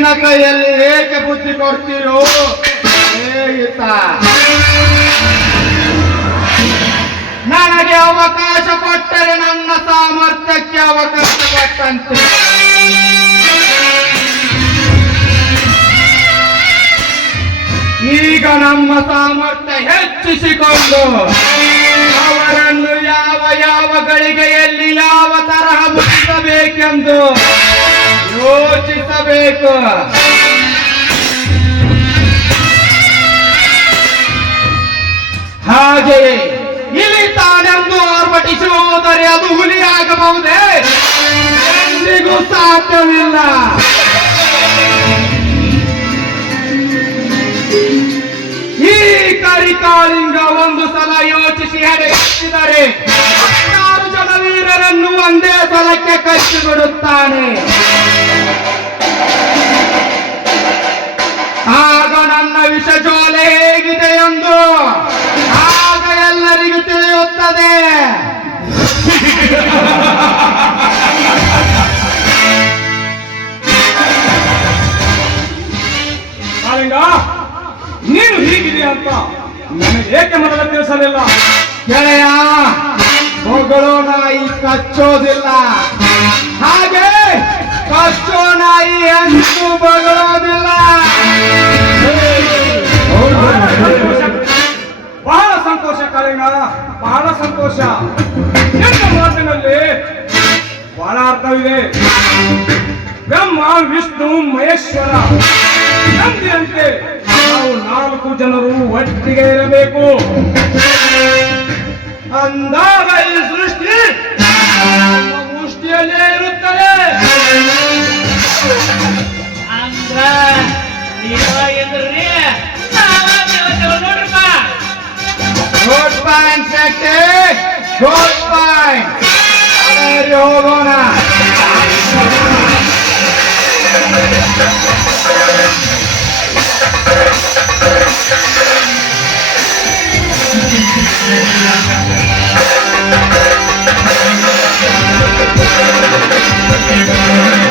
ಈಗಿನ ಕೈಯಲ್ಲಿ ಏಕೆ ಬುದ್ಧಿ ಕೊಡ್ತೀರೋ ಸ್ನೇಹಿತ? ನನಗೆ ಅವಕಾಶ ಕೊಟ್ಟರೆ ನನ್ನ ಸಾಮರ್ಥ್ಯಕ್ಕೆ ಅವಕಾಶ ಕೊಟ್ಟಂತೆ. ಈಗ ನಮ್ಮ ಸಾಮರ್ಥ್ಯ ಹೆಚ್ಚಿಸಿಕೊಂಡು ಅವರನ್ನು ಯಾವ ಯಾವ ಗಳಿಗೆಯಲ್ಲಿ ಯಾವ ತರಹ ಮುಗಿಸಬೇಕೆಂದು ಯೋಚಿಸಬೇಕು. ಹಾಗೆಯೇ ಇಲ್ಲಿ ತಾನೆಂದು ಆರ್ಭಟಿಸುವುದರೆ ಅದು ಹುಲಿಯಾಗಬಹುದೇ? ಎಂದಿಗೂ ಸಾಧ್ಯವಿಲ್ಲ. ಈ ಕರಿಕಾಳಿಂಗ ಒಂದು ಸಲ ಯೋಚಿಸಿ ಎಡೆಯಿಸಿದರೆ 16 ಜನ ವೀರರನ್ನು ಒಂದೇ ಸಲಕ್ಕೆ ಕಚ್ಚಿಬಿಡುತ್ತಾನೆ. ಆಗ ನನ್ನ ವಿಷಜ್ವಾಲೆ ಹೇಗಿದೆ ಎಂದು ಆಗ ಎಲ್ಲರಿಗೂ ತಿಳಿಯುತ್ತದೆ. ಕಾಳಿಂಗ, ನೀನು ಹೀಗಿದೆ ಅಂತ ನನಗೆ ಏಕೆ ಮೊದಲ ತಿಳಿಸಲಿಲ್ಲ? ಗೆಳೆಯ, ಹೊಗಳೋ ನಾಯಿ ಕಚ್ಚೋದಿಲ್ಲ, ಹಾಗೆ ಕಚ್ಚೋ ನಾಯಿ ಎಂದು ಬಗಳೋದಿಲ್ಲ. ಬಹಳ ಸಂತೋಷ ಕಾಳಿಂಗ, ಬಹಳ ಸಂತೋಷ. ನಿನ್ನ ಮಾತಿನಲ್ಲಿ ಬಹಳ ಅರ್ಥವಿದೆ. ಬ್ರಹ್ಮ, ವಿಷ್ಣು, ಮಹೇಶ್ವರ ನಂದಿಯಂತೆ ನಾವು 4 ಜನರು ಒಟ್ಟಿಗೆ ಇರಬೇಕು. ಅಂದಾಗ ಈ ಸೃಷ್ಟಿ ಮುಷ್ಟಿಯಲ್ಲೇ ಇರುತ್ತದೆ. ಗುಡ್ ಪಾಯಿಂಟ್ ಶಕ್ತಿ, ಗುಡ್ ಪಾಯಿಂಟ್. ಹೋಗೋಣ. Thank you.